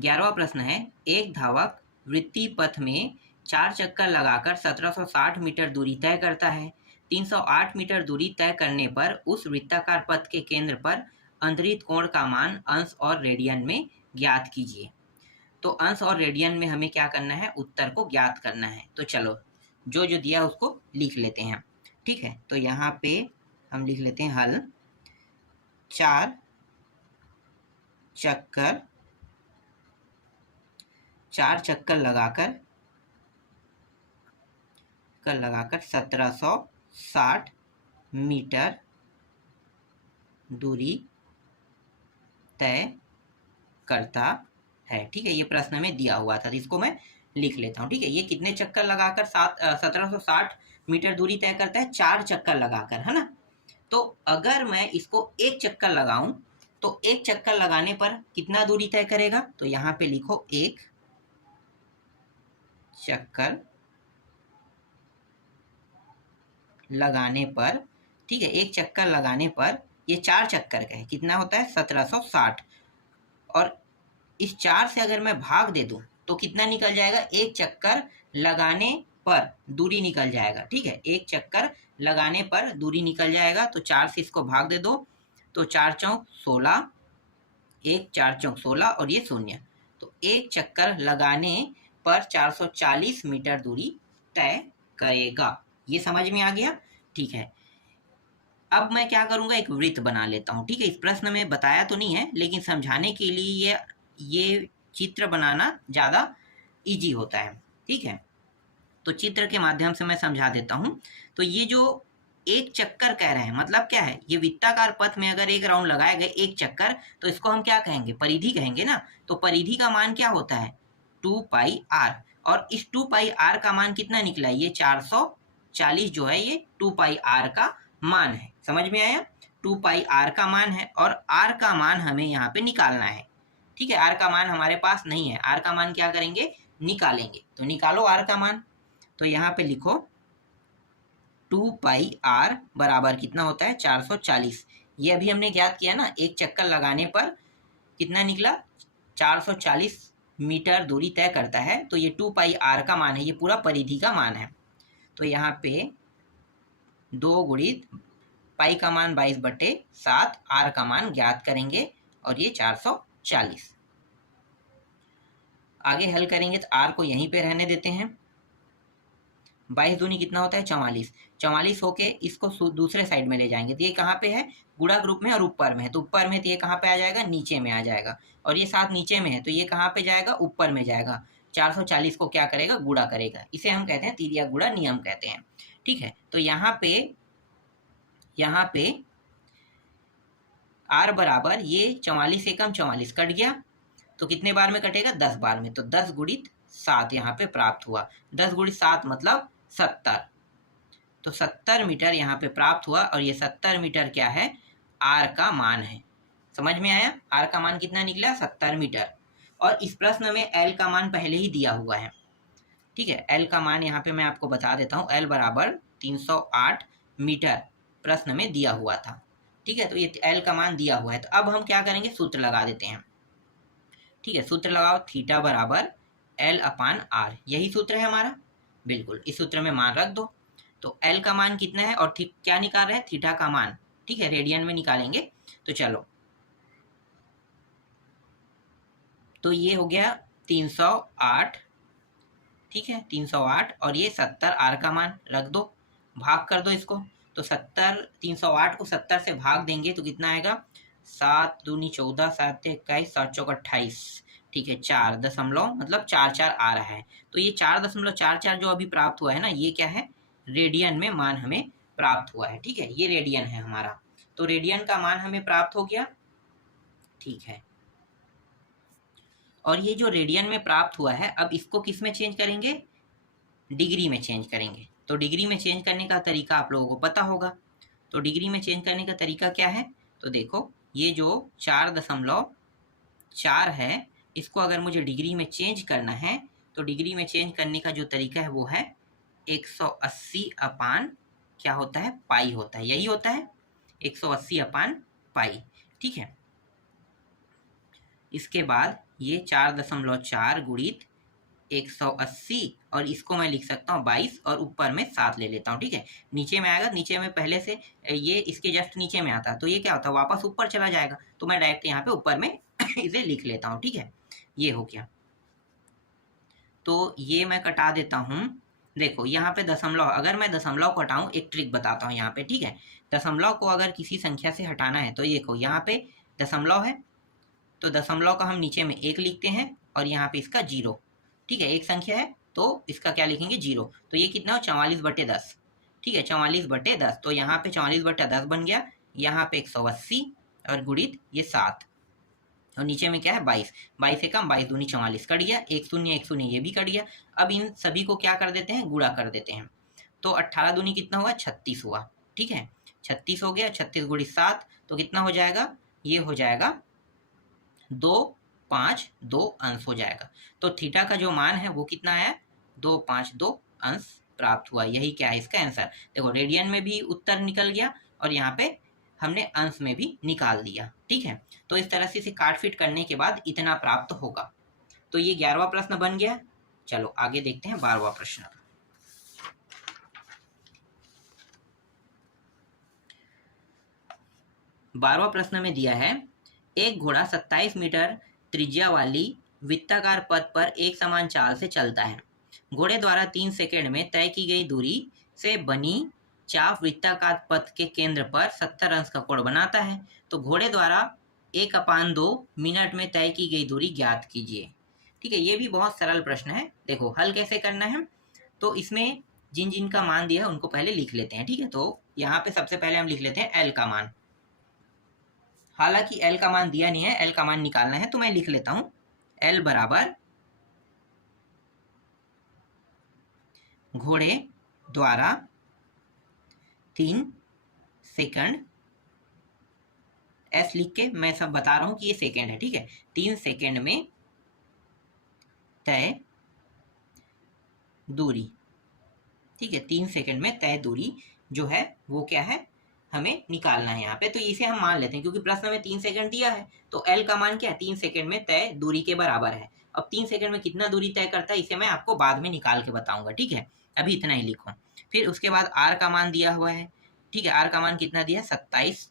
11वां प्रश्न है, एक धावक वृत्तीय पथ में 4 चक्कर लगाकर 1760 मीटर दूरी तय करता है। 308 मीटर दूरी तय करने पर उस वृत्ताकार पथ के केंद्र पर अंतरित कोण का मान अंश और रेडियन में ज्ञात कीजिए। तो अंश और रेडियन में हमें क्या करना है, उत्तर को ज्ञात करना है। तो चलो जो जो दिया उसको लिख लेते हैं। ठीक है, तो यहाँ पे हम लिख लेते हैं हल। 4 चक्कर लगाकर 1760 मीटर दूरी तय करता है। ठीक है, ये प्रश्न में दिया हुआ था, इसको मैं लिख लेता हूँ। ठीक है, ये कितने चक्कर लगाकर 1760 मीटर दूरी तय करता है? 4 चक्कर लगाकर, है ना। तो अगर मैं इसको एक चक्कर लगाऊं तो एक चक्कर लगाने पर कितना दूरी तय करेगा? तो यहाँ पे लिखो एक चक्कर लगाने पर। ठीक है, एक चक्कर लगाने पर ये 4 चक्कर का है, कितना होता है? 1760। और इस 4 से अगर मैं भाग दे दूं तो कितना निकल जाएगा? एक चक्कर लगाने पर दूरी निकल जाएगा। ठीक है, एक चक्कर लगाने पर दूरी निकल जाएगा। तो 4 से इसको भाग दे दो तो 4 चौक 16, 1 4 चौक 16 और ये 0। तो एक चक्कर लगाने पर 440 मीटर दूरी तय करेगा। ये समझ में आ गया? ठीक है, अब मैं क्या करूंगा, एक वृत्त बना लेता हूँ। ठीक है, इस प्रश्न में बताया तो नहीं है, लेकिन समझाने के लिए ये चित्र बनाना ज़्यादा इजी होता है। ठीक है, तो चित्र के माध्यम से मैं समझा देता हूँ। तो ये जो एक चक्कर कह रहे हैं, मतलब क्या है? ये वृत्ताकार पथ में अगर एक राउंड लगाए गए एक चक्कर, तो इसको हम क्या कहेंगे? परिधि कहेंगे ना। तो परिधि का मान क्या होता है? 2 पाई आर। और इस 2 पाई आर का मान कितना निकला? ये 440 जो है, ये 2 पाई आर का मान है। समझ में आया? 2 पाई आर का मान है और आर का मान हमें यहाँ पे निकालना है। ठीक है, आर का मान हमारे पास नहीं है, आर का मान क्या करेंगे? निकालेंगे। तो निकालो आर का मान। तो यहाँ पे लिखो 2 पाई आर बराबर कितना होता है? 440। ये अभी हमने ज्ञात किया ना, एक चक्कर लगाने पर कितना निकला? 440 मीटर दूरी तय करता है। तो ये 2 पाई आर का मान है, ये पूरा परिधि का मान है। तो यहाँ पे 2 गुणित पाई का मान 22/7, आर का मान ज्ञात करेंगे और ये 440। आगे हल करेंगे तो आर को यहीं पे रहने देते हैं। 22 दूनी कितना होता है? 44। 44 होके इसको दूसरे साइड में ले जाएंगे तो ये कहाँ पे है? गुणा ग्रुप में और ऊपर में है। तो ऊपर में तो ये कहाँ पे आ जाएगा? नीचे में आ जाएगा। और ये 7 नीचे में है तो ये कहाँ पे जाएगा? ऊपर में जाएगा। 440 को क्या करेगा? गुणा करेगा। इसे हम कहते हैं तिर्यक गुणा नियम कहते हैं। ठीक है, तो यहाँ पे आर बराबर ये 44 एकम 44 कट गया तो कितने बार में कटेगा? 10 बार में। तो 10 गुणित 7 यहाँ पे प्राप्त हुआ। 10 गुणित 7 मतलब 70। तो 70 मीटर यहाँ पे प्राप्त हुआ और ये 70 मीटर क्या है? आर का मान है। समझ में आया? आर का मान कितना निकला? 70 मीटर। और इस प्रश्न में एल का मान पहले ही दिया हुआ है। ठीक है, एल का मान यहाँ पे मैं आपको बता देता हूँ। एल बराबर 308 मीटर प्रश्न में दिया हुआ था। ठीक है, तो ये एल का मान दिया हुआ है। तो अब हम क्या करेंगे? सूत्र लगा देते हैं। ठीक है, सूत्र लगाओ। थीटा बराबर एल अपान आर, यही सूत्र है हमारा। बिल्कुल, इस सूत्र में मान रख दो। तो एल का मान कितना है और क्या निकाल रहे हैं? थीटा का मान। ठीक है, रेडियन में निकालेंगे। तो चलो, तो ये हो गया 308। ठीक है, 308 और ये 70 आर का मान रख दो, भाग कर दो इसको। तो 70, 308 को 70 से भाग देंगे तो कितना आएगा? 7 दूनी 14, 7 21, 7 चौक 28। ठीक है, 4 दशमलव मतलब 44 आ रहा है। तो ये 4.44 जो अभी प्राप्त हुआ है ना, ये क्या है? रेडियन में मान हमें प्राप्त हुआ है। ठीक है, ये रेडियन है हमारा। तो रेडियन का मान हमें प्राप्त हो गया। ठीक है, और ये जो रेडियन में प्राप्त हुआ है, अब इसको किस में चेंज करेंगे? डिग्री में चेंज करेंगे। तो डिग्री में चेंज करने का तरीका आप लोगों को पता होगा। तो डिग्री में चेंज करने का तरीका क्या है? तो देखो, ये जो 4.4 है, इसको अगर मुझे डिग्री में चेंज करना है तो डिग्री में चेंज करने का जो तरीका है वो है 180 अपान क्या होता है? पाई होता है। यही होता है 180 अपान पाई। ठीक है, इसके बाद ये 4.4 गुणित 180 और इसको मैं लिख सकता हूँ 22 और ऊपर में 7 ले लेता हूँ। ठीक है, नीचे में आएगा, नीचे में पहले से ये इसके जस्ट नीचे में आता है, तो ये क्या होता है वापस ऊपर चला जाएगा, तो मैं डायरेक्ट यहाँ पे ऊपर में इसे लिख लेता हूँ। ठीक है, ये हो गया। तो ये मैं कटा देता हूँ। देखो यहाँ पे दशमलव, अगर मैं दशमलव को हटाऊँ, एक ट्रिक बताता हूँ यहाँ पे। ठीक है, दशमलव को अगर किसी संख्या से हटाना है तो देखो यहाँ पे दशमलव है, तो दशमलव का हम नीचे में 1 लिखते हैं और यहाँ पे इसका 0। ठीक है, एक संख्या है तो इसका क्या लिखेंगे 0, तो ये कितना हो 44/10। ठीक है, 44/10, तो यहाँ पे 44/10 बन गया, यहाँ पे 180 और गुणित ये 7 और नीचे में क्या है 22, 22 से कम 22 दूनी 44 कट गया, 1 शून्य 1 शून्य ये भी कट गया। अब इन सभी को क्या कर देते हैं, गुणा कर देते हैं, तो 18 दूनी कितना हुआ 36 हुआ। ठीक है, 36 हो गया, 36 गुणित 7 तो कितना हो जाएगा, ये हो जाएगा 252 अंश हो जाएगा। तो थीटा का जो मान है वो कितना आया, 252 अंश प्राप्त हुआ। यही क्या है इसका आंसर। देखो रेडियन में भी उत्तर निकल गया और यहाँ पे हमने अंश में भी निकाल दिया। ठीक है, तो इस तरह से इसे काट फिट करने के बाद इतना प्राप्त होगा। तो ये 11वां प्रश्न बन गया। चलो आगे देखते हैं 12वां प्रश्न। 12वां प्रश्न में दिया है, एक घोड़ा 27 मीटर त्रिज्या वाली वृत्ताकार पथ पर एक समान चाल से चलता है। घोड़े द्वारा 3 सेकंड में तय की गई दूरी से बनी चाप वृत्ताकार पथ के केंद्र पर 70 अंश का कोण बनाता है। तो घोड़े द्वारा 1/2 मिनट में तय की गई दूरी ज्ञात कीजिए। ठीक है, ये भी बहुत सरल प्रश्न है। देखो हल कैसे करना है, तो इसमें जिन जिन का मान दिया है उनको पहले लिख लेते हैं। ठीक है, तो यहाँ पे सबसे पहले हम लिख लेते हैं एल का मान। हालांकि एल का मान दिया नहीं है, एल का मान निकालना है, तो मैं लिख लेता हूं एल बराबर घोड़े द्वारा 3 सेकंड, एस लिख के मैं सब बता रहा हूं कि ये सेकंड है। ठीक है, 3 सेकंड में तय दूरी। ठीक है, 3 सेकंड में तय दूरी जो है वो क्या है, हमें निकालना है यहाँ पे। तो इसे हम मान लेते हैं क्योंकि प्रश्न में 3 सेकंड दिया है, तो एल का मान क्या है 3 सेकंड में तय दूरी के बराबर है। अब 3 सेकंड में कितना दूरी तय करता है इसे मैं आपको बाद में निकाल के बताऊंगा। ठीक है, अभी इतना ही लिखो। फिर उसके बाद आर का मान दिया हुआ है। ठीक है, आर का मान कितना दिया है 27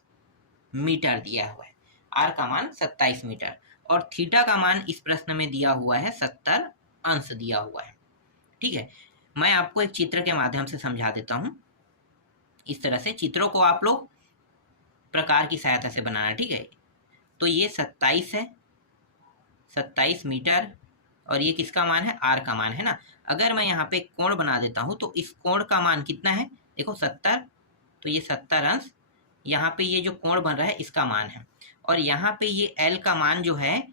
मीटर दिया हुआ है, आर का मान 27 मीटर। और थीटा का मान इस प्रश्न में दिया हुआ है 70 अंश दिया हुआ है। ठीक है, मैं आपको एक चित्र के माध्यम से समझा देता हूं। इस तरह से चित्रों को आप लोग प्रकार की सहायता से बनाना। ठीक है, तो ये 27 है, 27 मीटर, और ये किसका मान है आर का मान है ना। अगर मैं यहाँ पे कोण बना देता हूँ तो इस कोण का मान कितना है, देखो 70, तो ये 70 अंश, यहाँ पे ये जो कोण बन रहा है इसका मान है, और यहाँ पे ये एल का मान जो है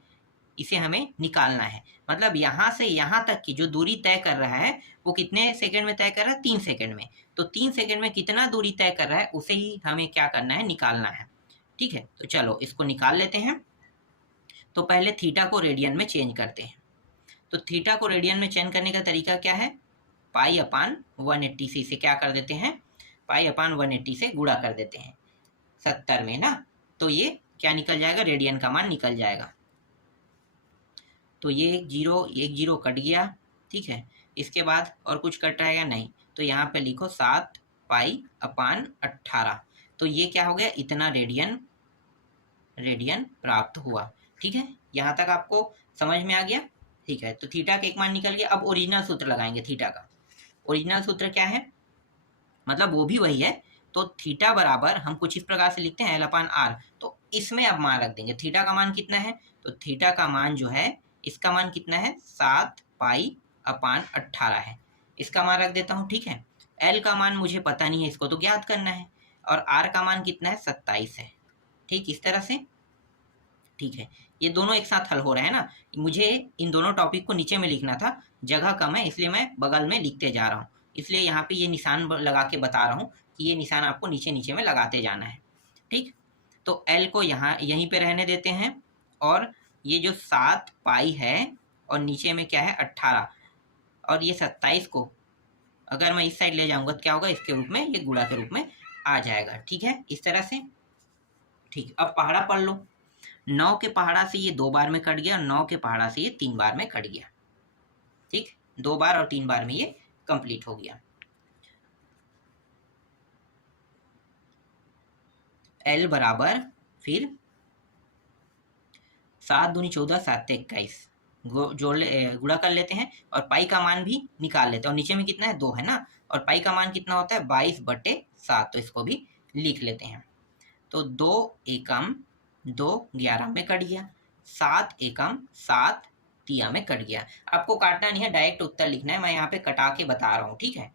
इसे हमें निकालना है। मतलब यहाँ से यहाँ तक की जो दूरी तय कर रहा है वो कितने सेकंड में तय कर रहा है 3 सेकंड में। तो 3 सेकंड में कितना दूरी तय कर रहा है उसे ही हमें क्या करना है, निकालना है। ठीक है, तो चलो इसको निकाल लेते हैं। तो पहले थीटा को रेडियन में चेंज करते हैं। तो थीटा को रेडियन में चेंज करने का तरीका क्या है, पाई/180 से इसे क्या कर देते हैं, पाई/180 से गुणा कर देते हैं 70 में ना, तो ये क्या निकल जाएगा, रेडियन का मान निकल जाएगा। तो ये एक जीरो कट गया। ठीक है, इसके बाद और कुछ कट रहेगा नहीं, तो यहाँ पे लिखो 7 पाई/18, तो ये क्या हो गया, इतना रेडियन प्राप्त हुआ। ठीक है, यहाँ तक आपको समझ में आ गया। ठीक है, तो थीटा का एक मान निकल गया। अब ओरिजिनल सूत्र लगाएंगे थीटा का। ओरिजिनल सूत्र क्या है, मतलब वो भी वही है। तो थीटा बराबर हम कुछ इस प्रकार से लिखते हैं L/R। तो इसमें अब मान रख देंगे, थीटा का मान कितना है, तो थीटा का मान जो है इसका मान कितना है 7 पाई/18 है, इसका मान रख देता हूँ। ठीक है, एल का मान मुझे पता नहीं है, इसको तो ज्ञात करना है, और आर का मान कितना है 27 है। ठीक, इस तरह से। ठीक है, ये दोनों एक साथ हल हो रहा है ना। मुझे इन दोनों टॉपिक को नीचे में लिखना था, जगह कम है इसलिए मैं बगल में लिखते जा रहा हूँ, इसलिए यहाँ पे ये निशान लगा के बता रहा हूँ कि ये निशान आपको नीचे नीचे में लगाते जाना है। ठीक, तो एल को यहाँ यहीं पे रहने देते हैं, और ये जो 7 पाई है और नीचे में क्या है 18, और ये 27 को अगर मैं इस साइड ले जाऊंगा तो क्या होगा, इसके रूप में, ये गुणा के रूप में आ जाएगा। ठीक है, इस तरह से। ठीक, अब पहाड़ा पढ़ लो। 9 के पहाड़ा से ये 2 बार में कट गया और 9 के पहाड़ा से ये 3 बार में कट गया। ठीक, 2 बार और 3 बार में ये कंप्लीट हो गया। L बराबर फिर 7 दूनी 14, 7 21 गुणा कर लेते हैं और पाई का मान भी निकाल लेते हैं। और नीचे में कितना है, 2 है ना, और पाई का मान कितना होता है 22/7, तो इसको भी लिख लेते हैं। तो 2 एकम 2 11 में कट गया, 7 एकम 7 3 में कट गया। आपको काटना नहीं है, डायरेक्ट उत्तर लिखना है। मैं यहाँ पे कटा के बता रहा हूँ, ठीक है,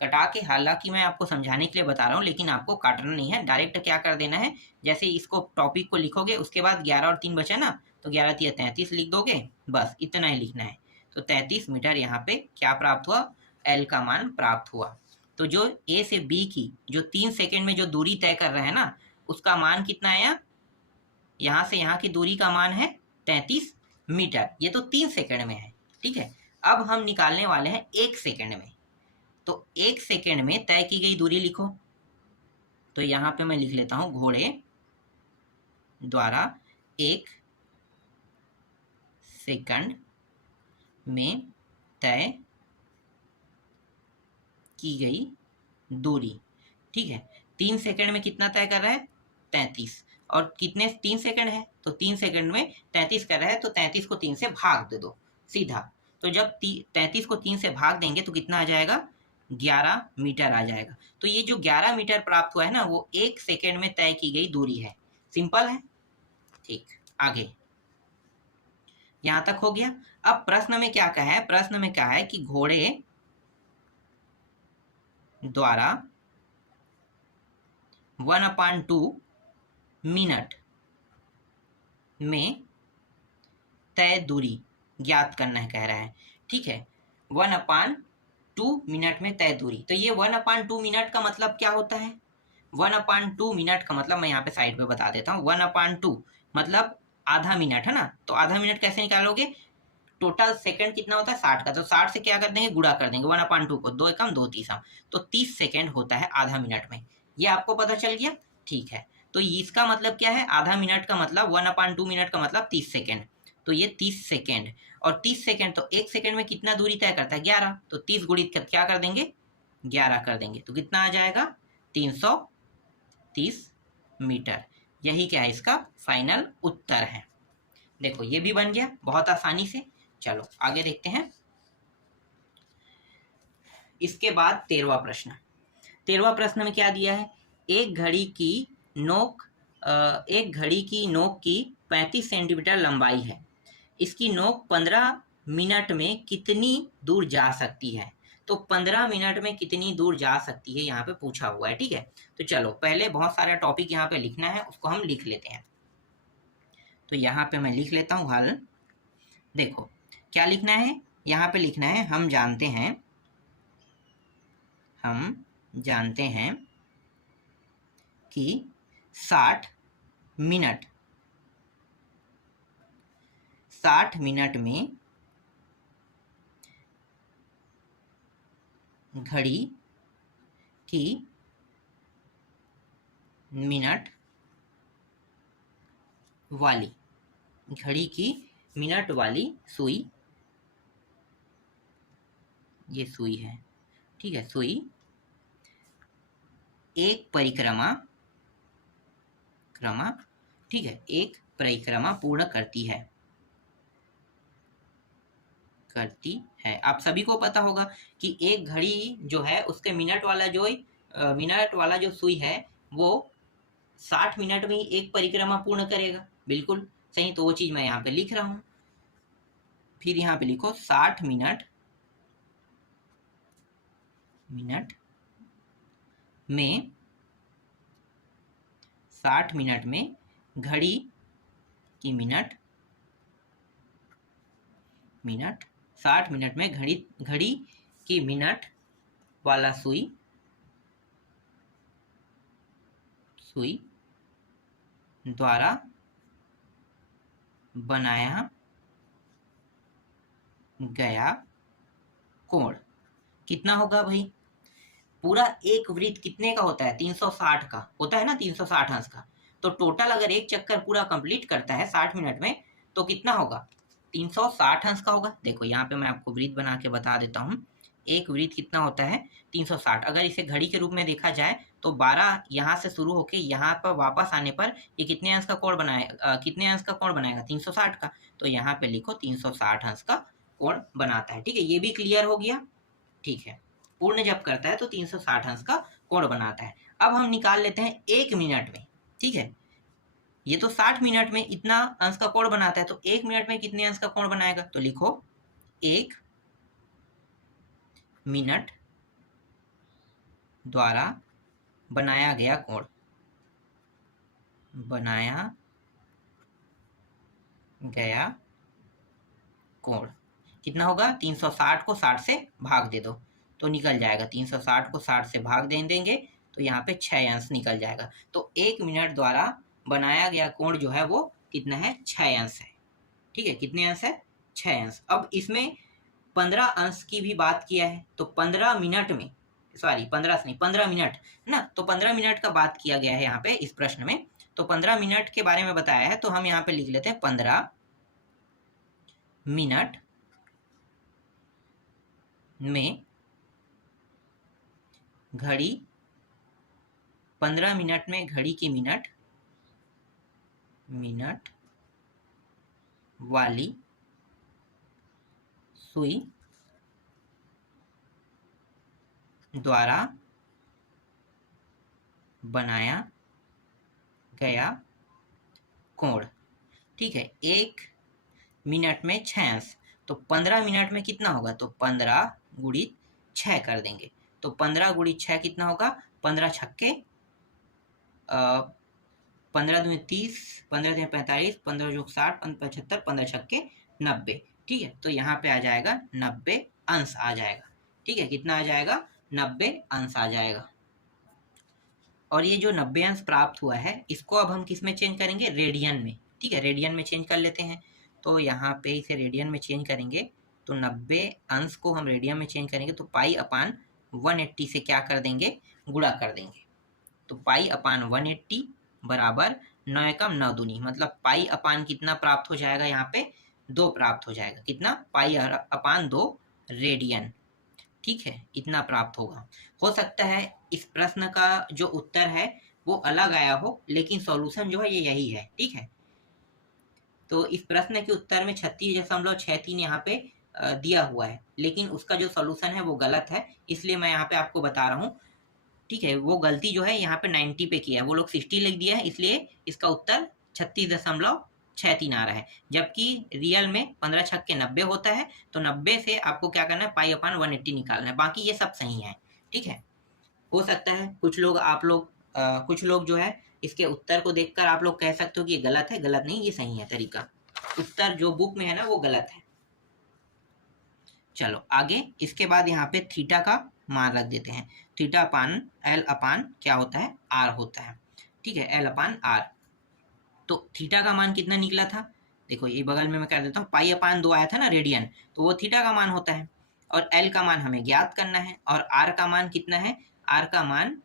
कटा के, हालांकि मैं आपको समझाने के लिए बता रहा हूँ, लेकिन आपको काटना नहीं है, डायरेक्ट क्या कर देना है, जैसे इसको टॉपिक को लिखोगे उसके बाद 11 और 3 बचा ना, तो 11 3 33 लिख दोगे, बस इतना ही लिखना है। तो 33 मीटर यहाँ पे क्या प्राप्त हुआ, एल का मान प्राप्त हुआ। तो जो ए से बी की जो 3 सेकेंड में जो दूरी तय कर रहे हैं ना, उसका मान कितना आया, यहाँ से यहाँ की दूरी का मान है 33 मीटर। ये तो 3 सेकेंड में है, ठीक है। अब हम निकालने वाले हैं 1 सेकेंड में। तो 1 सेकेंड में तय की गई दूरी लिखो। तो यहाँ पे मैं लिख लेता हूँ, घोड़े द्वारा 1 सेकंड में तय की गई दूरी, ठीक है। 3 सेकंड में कितना तय कर रहा है, 33, और कितने 3 सेकंड है, तो 3 सेकंड में 33 कर रहा है, तो 33 को 3 से भाग दे दो सीधा। तो जब 33 को 3 से भाग देंगे तो कितना आ जाएगा, 11 मीटर आ जाएगा। तो ये जो 11 मीटर प्राप्त हुआ है ना, वो 1 सेकंड में तय की गई दूरी है। सिंपल है, ठीक। आगे यहां तक हो गया। अब प्रश्न में क्या कहा है, प्रश्न में क्या है कि घोड़े द्वारा 1/2 मिनट में तय दूरी ज्ञात करना है, कह रहा है, ठीक है। 1/2 मिनट में तय दूरी। तो ये 1/2 मिनट का मतलब क्या होता है, 1/2 मिनट का मतलब मैं यहाँ पे साइड पे बता देता हूँ। 1/2 मतलब आधा मिनट है ना, तो आधा मिनट कैसे निकालोगे, टोटल सेकंड कितना होता है 60 का, तो 60 से क्या कर देंगे, गुणा कर देंगे 1/2 को, 2 एकम 2 तीसम, तो 30 सेकंड होता है आधा मिनट में। ये आपको पता चल गया, ठीक है। तो इसका मतलब क्या है, आधा मिनट का मतलब 1/2 मिनट का मतलब 30 सेकंड। तो ये 30 सेकंड, और 30 सेकंड तो 1 सेकंड में कितना दूरी तय करता है, 11, तो 30 गुणित कर क्या कर देंगे, 11 कर देंगे, तो कितना आ जाएगा 330 मीटर। यही क्या है, इसका फाइनल उत्तर है। देखो ये भी बन गया बहुत आसानी से। चलो आगे देखते हैं। इसके बाद 13वां प्रश्न। 13वां प्रश्न में क्या दिया है, एक घड़ी की नोक की 35 सेंटीमीटर लंबाई है। इसकी नोक 15 मिनट में कितनी दूर जा सकती है। तो 15 मिनट में कितनी दूर जा सकती है यहाँ पे पूछा हुआ है, ठीक है। तो चलो पहले बहुत सारा टॉपिक यहाँ पे लिखना है, उसको हम लिख लेते हैं। तो यहाँ पे मैं लिख लेता हूँ हल। देखो क्या लिखना है, यहाँ पे लिखना है, हम जानते हैं कि 60 मिनट में घड़ी की मिनट वाली सुई, ये सुई है, ठीक है, सुई एक परिक्रमा, ठीक है, एक परिक्रमा पूर्ण करती है। आप सभी को पता होगा कि एक घड़ी जो है उसके मिनट वाला जो सुई है वो 60 मिनट में ही एक परिक्रमा पूर्ण करेगा। बिल्कुल सही, तो वो चीज मैं यहाँ पे लिख रहा हूं। फिर यहाँ पे लिखो 60 मिनट में 60 मिनट में घड़ी की 60 मिनट में घड़ी की मिनट वाला सुई द्वारा बनाया गया कोण कितना होगा भाई, पूरा एक वृत्त कितने का होता है, 360 का होता है ना, 360 अंश का। तो टोटल अगर एक चक्कर पूरा कंप्लीट करता है 60 मिनट में तो कितना होगा, 360 अंश का होगा। देखो यहाँ पे मैं आपको वृत्त बना के बता देता हूँ। एक वृत्त कितना होता है, 360। अगर इसे घड़ी के रूप में देखा जाए तो 12 यहाँ से शुरू होके यहाँ पर वापस आने पर ये कितने अंश का कोण बनाएगा, कितने अंश का कोण बनाएगा, 360 का। तो यहाँ पे लिखो 360 अंश का कोण बनाता है। ठीक है, ये भी क्लियर हो गया। ठीक है, पूर्ण जब करता है तो 360 अंश का कोण बनाता है। अब हम निकाल लेते हैं 1 मिनट में। ठीक है, ये तो 60 मिनट में इतना अंश का कोण बनाता है, तो 1 मिनट में कितने अंश का कोण बनाएगा, तो लिखो 1 मिनट द्वारा बनाया गया कोण, बनाया गया कोण कितना होगा, 360 को 60 से भाग दे दो तो निकल जाएगा। 360 को 60 से भाग दे देंगे तो यहाँ पे 6 अंश निकल जाएगा। तो 1 मिनट द्वारा बनाया गया कोण जो है वो कितना है, 6 अंश है। ठीक है, कितने अंश है, 6 अंश। अब इसमें 15 अंश की भी बात किया है, तो 15 मिनट में, सॉरी 15 से नहीं, 15 मिनट ना, तो 15 मिनट का बात किया गया है यहाँ पे इस प्रश्न में। तो 15 मिनट के बारे में बताया है, तो हम यहाँ पे लिख लेते हैं 15 मिनट में घड़ी, 15 मिनट में घड़ी की मिनट वाली सुई द्वारा बनाया गया कोण। ठीक है, 1 मिनट में 6 अंश, तो 15 मिनट में कितना होगा, तो 15 गुणित 6 कर देंगे। तो 15 गुणित 6 कितना होगा, 15 छक्के 15 दूनी 30, 15 दूनी 45, 15 जोग 60, 75, 15 छक्के 90। ठीक है, तो यहाँ पे आ जाएगा 90 अंश आ जाएगा। ठीक है, कितना आ जाएगा, 90 अंश आ जाएगा। और ये जो 90 अंश प्राप्त हुआ है इसको अब हम किस में चेंज करेंगे, रेडियन में। ठीक है, रेडियन में चेंज कर लेते हैं। तो यहाँ पे इसे रेडियन में चेंज करेंगे तो 90 अंश को हम रेडियन में चेंज करेंगे तो पाई अपान 180 से क्या कर देंगे, गुणा कर देंगे। तो पाई अपान 180 बराबर 9 एकम 9 दूनी, मतलब पाई अपान कितना प्राप्त हो जाएगा, यहाँ पे 2 प्राप्त हो जाएगा। कितना, पाई अपान 2 रेडियन। ठीक है, इतना प्राप्त होगा। हो सकता है इस प्रश्न का जो उत्तर है वो अलग आया हो, लेकिन सॉल्यूशन जो है ये यही है। ठीक है, तो इस प्रश्न के उत्तर में 36.63 यहाँ पे दिया हुआ है, लेकिन उसका जो सॉल्यूशन है वो गलत है, इसलिए मैं यहाँ पे आपको बता रहा हूँ। ठीक है, वो गलती जो है यहाँ पे 90 पे किया है, वो लोग 60 लिख दिया है, इसलिए इसका उत्तर 36.63 आ रहा है। जबकि रियल में 15 छक्के 90 होता है, तो 90 से आपको क्या करना है, पाई अपान 180 निकालना है। बाकी ये सब सही है। ठीक है, हो सकता है कुछ लोग जो है इसके उत्तर को देखकर आप लोग कह सकते हो कि ये गलत है, गलत नहीं, ये सही है तरीका। उत्तर जो बुक में है ना वो गलत है। चलो आगे, इसके बाद यहाँ पे थीटा का मान रख देते हैं। थीटा अपान एल अपान क्या होता है, आर होता है। ठीक है, एल अपान आर। तो थीटा का मान कितना निकला था, देखो ये बगल में मैं कर देता हूँ, पाई अपान 2 आया था ना रेडियन, तो वो थीटा का मान होता है। और एल का मान हमें ज्ञात करना है, और आर का मान कितना है, आर का मान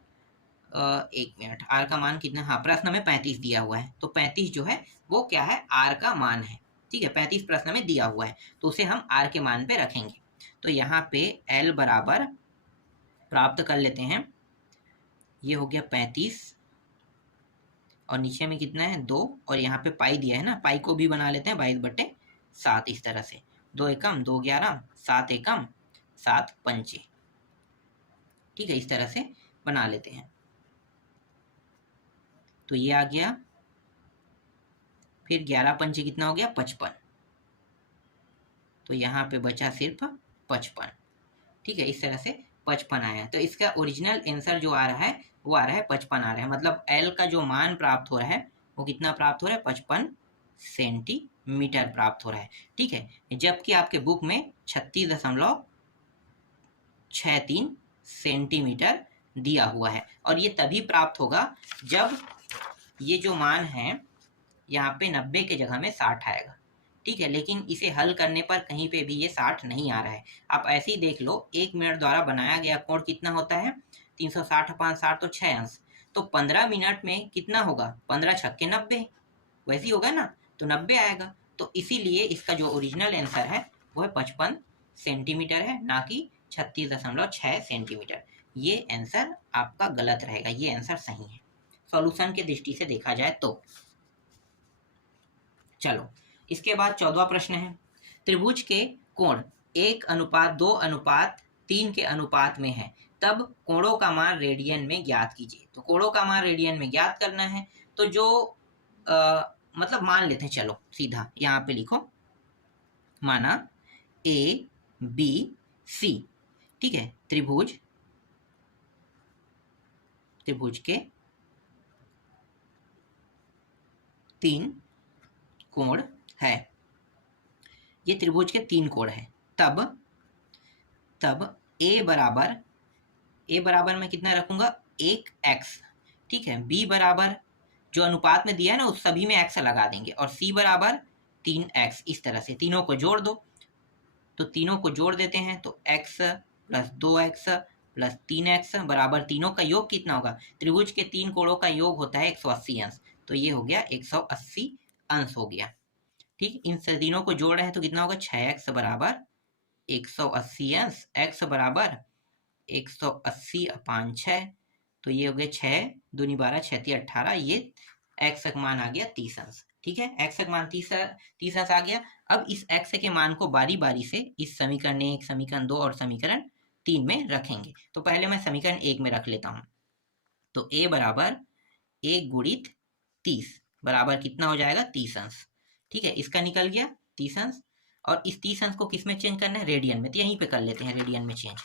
1 मिनट, आर का मान कितना, हाँ प्रश्न में 35 दिया हुआ है, तो 35 जो है वो क्या है, आर का मान है। ठीक है, 35 प्रश्न में दिया हुआ है, तो उसे हम आर के मान पे रखेंगे। तो यहाँ पे एल बराबर प्राप्त कर लेते हैं, ये हो गया 35, और नीचे में कितना है 2, और यहाँ पे पाई दिया है ना, पाई को भी बना लेते हैं 22/7 इस तरह से। 2 एकम 2 11, 7 एकम 7 पंचे। ठीक है, इस तरह से बना लेते हैं। तो ये आ गया, फिर 11 पंचे कितना हो गया, 55। तो यहाँ पे बचा सिर्फ 55। ठीक है, इस तरह से 55 आया। तो इसका ओरिजिनल आंसर जो आ रहा है वो आ रहा है 55 आ रहा है, मतलब एल का जो मान प्राप्त हो रहा है वो कितना प्राप्त हो रहा है, 55 सेंटीमीटर प्राप्त हो रहा है। ठीक है, जबकि आपके बुक में 36.63 सेंटीमीटर दिया हुआ है। और ये तभी प्राप्त होगा जब ये जो मान है यहाँ पे 90 के जगह में 60 आएगा। ठीक है, लेकिन इसे हल करने पर कहीं पे भी ये 60 नहीं आ रहा है। आप ऐसे ही देख लो, 1 मिनट द्वारा बनाया गया कोण कितना होता है, 360 अपान 60 तो 6 अंश। तो 15 मिनट में कितना होगा, 15 छक्के 90, वैसे ही होगा ना, तो 90 आएगा। तो इसीलिए इसका जो ओरिजिनल आंसर है वो है 55 सेंटीमीटर है, ना कि 36.6 सेंटीमीटर। ये आंसर आपका गलत रहेगा, ये आंसर सही है सॉल्यूशन के दृष्टि से देखा जाए तो। चलो इसके बाद 14वां प्रश्न है, त्रिभुज के कोण 1:2:3 के अनुपात में है, तब कोणों का मान रेडियन में ज्ञात कीजिए। तो कोणों का मान रेडियन में ज्ञात करना है, तो जो मतलब मान लेते हैं, चलो सीधा यहाँ पे लिखो, माना ए बी सी, ठीक है, त्रिभुज के 3 कोण है, ये त्रिभुज के 3 कोण है, तब ए बराबर मैं कितना रखूंगा, 1x, ठीक है, b बराबर जो अनुपात में दिया है ना उस सभी में x लगा देंगे, और c बराबर 3x, इस तरह से तीनों को जोड़ दो। तो तीनों को जोड़ देते हैं तो x plus 2x plus 3x बराबर तीनों का योग कितना होगा, त्रिभुज के 3 कोणों का योग होता है 180 अंश, तो ये हो गया 180 अंश हो गया। ठीक, इन तीनों को जोड़ रहे हैं तो कितना होगा, 6x बराबर 180 अंश, x बराबर 180/6, तो ये हो गया 6 दूनी 12 6 3 18, ये x का मान आ गया 30 अंश। ठीक है, x का मान 30 अंश आ गया। अब इस x के मान को बारी बारी से इस समीकरण 1, समीकरण 2 और समीकरण 3 में रखेंगे। तो पहले मैं समीकरण 1 में रख लेता हूँ, तो a बराबर 1 गुणित 30 बराबर कितना हो जाएगा, 30 अंश। ठीक है, इसका निकल गया 30 अंश, और इस 30 अंश को किस में चेंज करना है, रेडियन में, तो यहीं पे कर लेते हैं रेडियन में चेंज।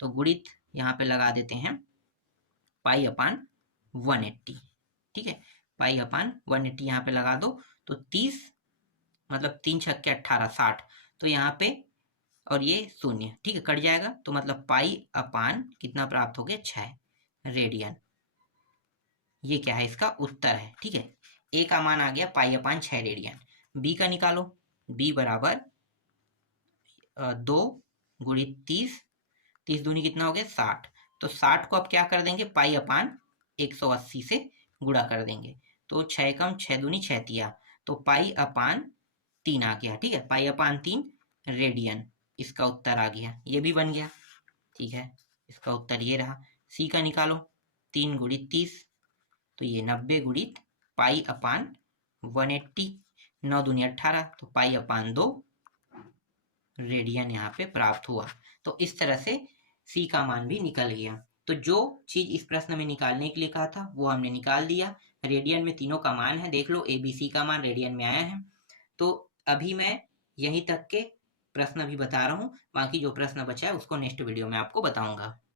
तो गुणित यहाँ पे लगा देते हैं π/180, ठीक है, π/180 यहाँ पे लगा दो, तो 30 मतलब 3 छक्के 18 60, तो यहाँ पे और ये 0, ठीक है, कट जाएगा, तो मतलब π/ कितना प्राप्त हो गया, 6 रेडियन। ये क्या है, इसका उत्तर है। ठीक है, ए का मान आ गया π/6 रेडियन। बी का निकालो, बी बराबर 2 गुणित 30, 30 दूनी कितना हो गया, 60, तो 60 को अब क्या कर देंगे, π/180 से गुणा कर देंगे, तो 6 कम 6 दूनी 6 तिया, तो π/3 आ गया। ठीक है, π/3 रेडियन, इसका उत्तर आ गया, ये भी बन गया। ठीक है, इसका उत्तर ये रहा। सी का निकालो, 3 गुणित 30, तो ये 90 गुणित π/180, 9 दूनी 18, तो π/2 रेडियन यहाँ पे प्राप्त हुआ। तो इस तरह से सी का मान भी निकल गया। तो जो चीज इस प्रश्न में निकालने के लिए कहा था वो हमने निकाल दिया। रेडियन में तीनों का मान है, देख लो ए बी सी का मान रेडियन में आया है। तो अभी मैं यहीं तक के प्रश्न भी बता रहा हूँ, बाकी जो प्रश्न बचा है उसको नेक्स्ट वीडियो में आपको बताऊंगा।